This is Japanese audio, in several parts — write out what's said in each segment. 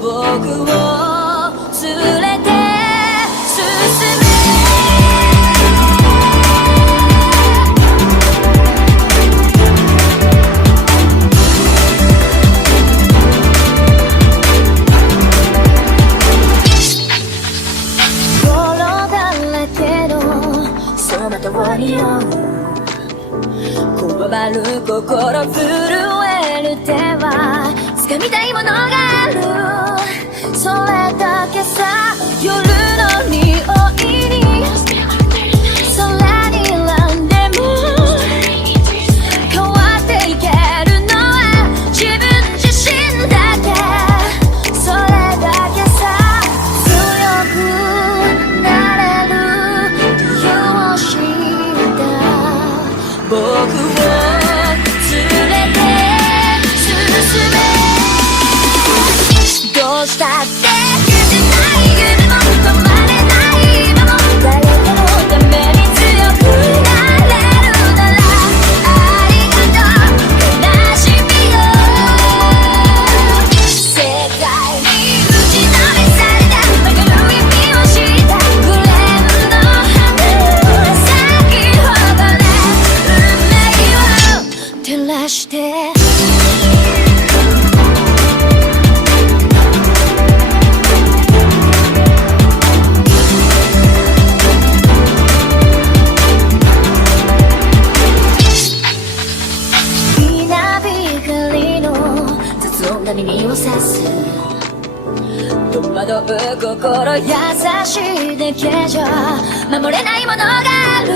僕を連れて進めこわばる心震える手は掴みたいものがあるそれだけさ夜の匂いに空にランでも変わっていけるのは自分自身だけそれだけさ強くなれる理由を知った僕を連れて進めどうしたって消せない夢も止まれない今も誰かのために強くなれるならありがとう悲しみよ世界に打ちのめされた曲がる意味を知ったグレーの花咲き誇れ照らして稲光の雑音が耳を刺す戸惑う心優しいだけじゃ守れないものがある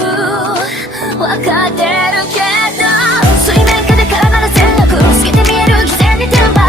分かってるけど水面下で絡まる線路過ぎて見える偽善に手を